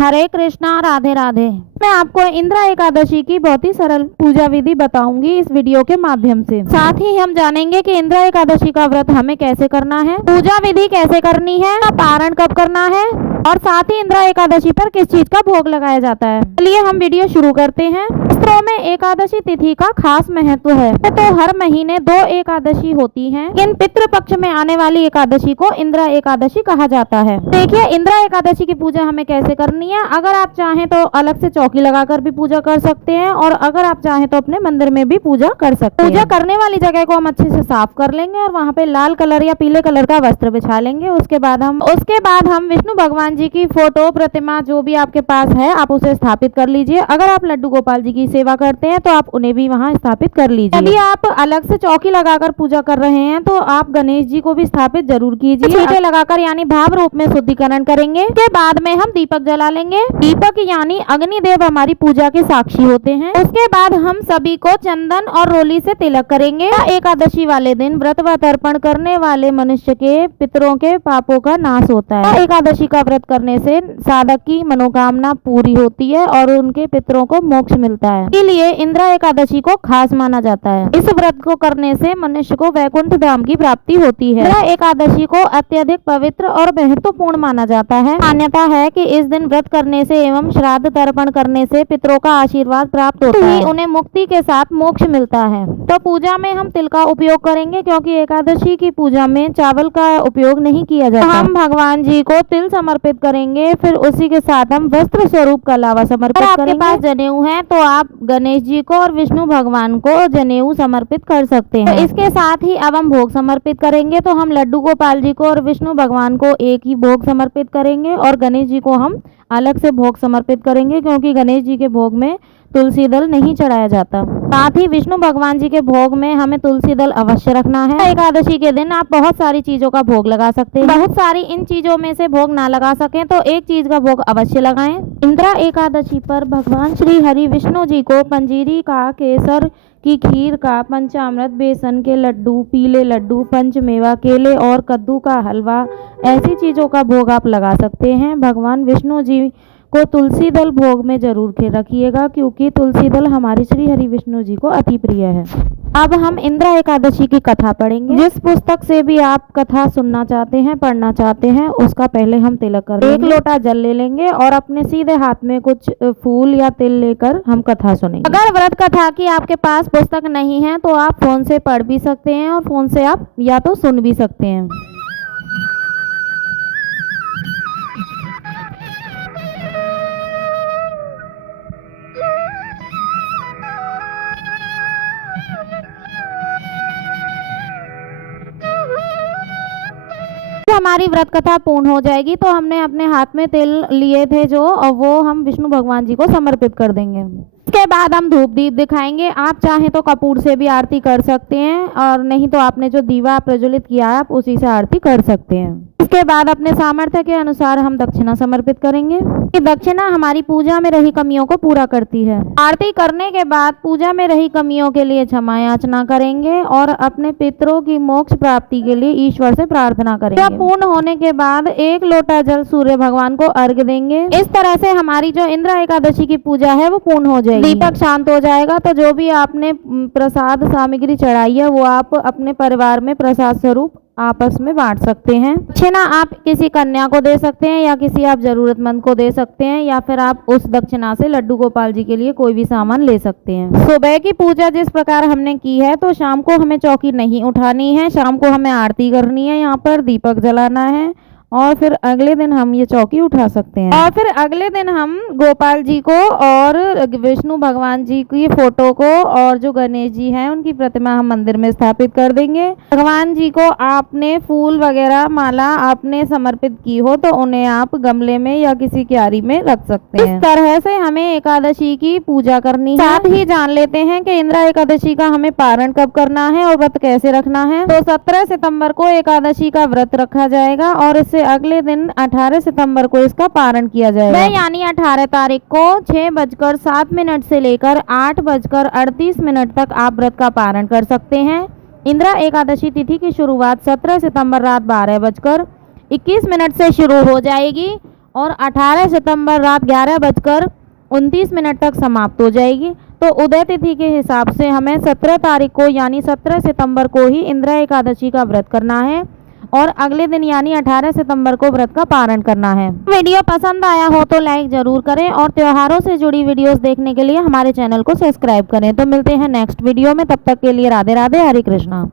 हरे कृष्णा, राधे राधे। मैं आपको इंद्रा एकादशी की बहुत ही सरल पूजा विधि बताऊंगी इस वीडियो के माध्यम से। साथ ही हम जानेंगे कि इंद्रा एकादशी का व्रत हमें कैसे करना है, पूजा विधि कैसे करनी है, पारण कब करना है और साथ ही इंद्रा एकादशी पर किस चीज का भोग लगाया जाता है। चलिए हम वीडियो शुरू करते हैं। शास्त्रों में एकादशी तिथि का खास महत्व है। तो हर महीने 2 एकादशी होती हैं। इन पितृ पक्ष में आने वाली एकादशी को इंद्रा एकादशी कहा जाता है। देखिए इंद्रा एकादशी की पूजा हमें कैसे करनी है। अगर आप चाहें तो अलग से चौकी लगाकर भी पूजा कर सकते हैं और अगर आप चाहें तो अपने मंदिर में भी पूजा कर सकते हैं। पूजा करने वाली जगह को हम अच्छे से साफ कर लेंगे और वहाँ पे लाल कलर या पीले कलर का वस्त्र बिछा लेंगे। उसके बाद हम विष्णु भगवान जी की फोटो, प्रतिमा जो भी आपके पास है आप उसे स्थापित कर लीजिए। अगर आप लड्डू गोपाल जी की सेवा करते हैं तो आप उन्हें भी वहाँ स्थापित कर लीजिए। यदि आप अलग से चौकी लगाकर पूजा कर रहे हैं तो आप गणेश जी को भी स्थापित जरूर कीजिए। छींटे लगाकर यानी भाव रूप में शुद्धिकरण करेंगे। उसके बाद में हम दीपक जला लेंगे। दीपक यानी अग्निदेव हमारी पूजा के साक्षी होते हैं। उसके बाद हम सभी को चंदन और रोली से तिलक करेंगे। एकादशी वाले दिन व्रत व तर्पण करने वाले मनुष्य के पितरों के पापों का नाश होता है। एकादशी का व्रत करने से साधक की मनोकामना पूरी होती है और उनके पितरों को मोक्ष मिलता है। इसलिए इंद्रा एकादशी को खास माना जाता है। इस व्रत को करने से मनुष्य को वैकुंठ धाम की प्राप्ति होती है। इंद्रा एकादशी को अत्यधिक पवित्र और महत्वपूर्ण माना जाता है। मान्यता है कि इस दिन व्रत करने से एवं श्राद्ध तर्पण करने से पितरों का आशीर्वाद प्राप्त होता है। उन्हें मुक्ति के साथ मोक्ष मिलता है। तो पूजा में हम तिल का उपयोग करेंगे क्योंकि एकादशी की पूजा में चावल का उपयोग नहीं किया जाता। हम भगवान जी को तिल समर्पित करेंगे। फिर उसी के साथ हम वस्त्र स्वरूप का लावा समर्पित करेंगे। आपके पास जनेऊ है तो आप गणेश जी को और विष्णु भगवान को जनेऊ समर्पित कर सकते हैं। तो इसके साथ ही अब हम भोग समर्पित करेंगे। तो हम लड्डू गोपाल जी को और विष्णु भगवान को एक ही भोग समर्पित करेंगे और गणेश जी को हम अलग से भोग समर्पित करेंगे क्योंकि गणेश जी के भोग में तुलसी दल नहीं चढ़ाया जाता। साथ ही विष्णु भगवान जी के भोग में हमें तुलसी दल अवश्य रखना है। एकादशी के दिन आप बहुत सारी चीजों का भोग लगा सकते हैं। बहुत सारी इन चीजों में से भोग ना लगा सकें तो एक चीज का भोग अवश्य लगाएं। इंद्रा एकादशी पर भगवान श्री हरि विष्णु जी को पंजीरी का, केसर की खीर का, पंचामृत, बेसन के लड्डू, पीले लड्डू, पंचमेवा, केले और कद्दू का हलवा ऐसी चीजों का भोग आप लगा सकते हैं। भगवान विष्णु जी को तुलसी दल भोग में जरूर रखिएगा क्योंकि तुलसी दल हमारे श्री हरि विष्णु जी को अति प्रिय है। अब हम इंद्रा एकादशी की कथा पढ़ेंगे। जिस पुस्तक से भी आप कथा सुनना चाहते हैं, पढ़ना चाहते हैं, उसका पहले हम तिलक कर लेंगे। 1 लोटा जल ले लेंगे और अपने सीधे हाथ में कुछ फूल या तिल लेकर हम कथा सुनेंगे। अगर व्रत कथा की आपके पास पुस्तक नहीं है तो आप फोन से पढ़ भी सकते हैं और फोन से आप या तो सुन भी सकते हैं। हमारी व्रत कथा पूर्ण हो जाएगी तो हमने अपने हाथ में तिल लिए थे जो, और वो हम विष्णु भगवान जी को समर्पित कर देंगे। इसके बाद हम धूप दीप दिखाएंगे। आप चाहें तो कपूर से भी आरती कर सकते हैं और नहीं तो आपने जो दीवा प्रज्वलित किया है आप उसी से आरती कर सकते हैं। इसके बाद अपने सामर्थ्य के अनुसार हम दक्षिणा समर्पित करेंगे। ये दक्षिणा हमारी पूजा में रही कमियों को पूरा करती है। आरती करने के बाद पूजा में रही कमियों के लिए क्षमा याचना करेंगे और अपने पितरों की मोक्ष प्राप्ति के लिए ईश्वर से प्रार्थना करेंगे। पूर्ण होने के बाद 1 लोटा जल सूर्य भगवान को अर्घ्य देंगे। इस तरह से हमारी जो इंद्रा एकादशी की पूजा है वो पूर्ण हो जाएगी। दीपक शांत हो जाएगा तो जो भी आपने प्रसाद सामग्री चढ़ाई है वो आप अपने परिवार में प्रसाद स्वरूप आपस में बांट सकते हैं। दक्षिणा आप किसी कन्या को दे सकते हैं या किसी आप जरूरतमंद को दे सकते हैं या फिर आप उस दक्षिणा से लड्डू गोपाल जी के लिए कोई भी सामान ले सकते हैं। सुबह की पूजा जिस प्रकार हमने की है तो शाम को हमें चौकी नहीं उठानी है। शाम को हमें आरती करनी है, यहाँ पर दीपक जलाना है और फिर अगले दिन हम ये चौकी उठा सकते हैं। और फिर अगले दिन हम गोपाल जी को और विष्णु भगवान जी की फोटो को और जो गणेश जी हैं उनकी प्रतिमा हम मंदिर में स्थापित कर देंगे। भगवान जी को आपने फूल वगैरह माला आपने समर्पित की हो तो उन्हें आप गमले में या किसी क्यारी में रख सकते हैं। इस तरह से हमें एकादशी की पूजा करनी है। साथ ही जान लेते हैं कि इंद्रा एकादशी का हमें पारण कब करना है और व्रत कैसे रखना है। तो 17 सितंबर को एकादशी का व्रत रखा जाएगा और इससे अगले दिन 18 सितंबर को इसका पारण किया जाएगा। यानी 18 तारीख को 6:07 से लेकर 8:38 तक आप व्रत का पारण कर सकते हैं। इंद्रा एकादशी तिथि की शुरुआत 17 सितंबर रात 12:21 से शुरू हो जाएगी और 18 सितंबर रात 11:29 तक समाप्त हो जाएगी। तो उदय तिथि के हिसाब से हमें 17 तारीख को यानी 17 सितंबर को ही इंदिरा एकादशी का व्रत करना है और अगले दिन यानी 18 सितंबर को व्रत का पारण करना है। वीडियो पसंद आया हो तो लाइक जरूर करें और त्योहारों से जुड़ी वीडियोस देखने के लिए हमारे चैनल को सब्सक्राइब करें। तो मिलते हैं नेक्स्ट वीडियो में, तब तक के लिए राधे राधे, हरे कृष्णा।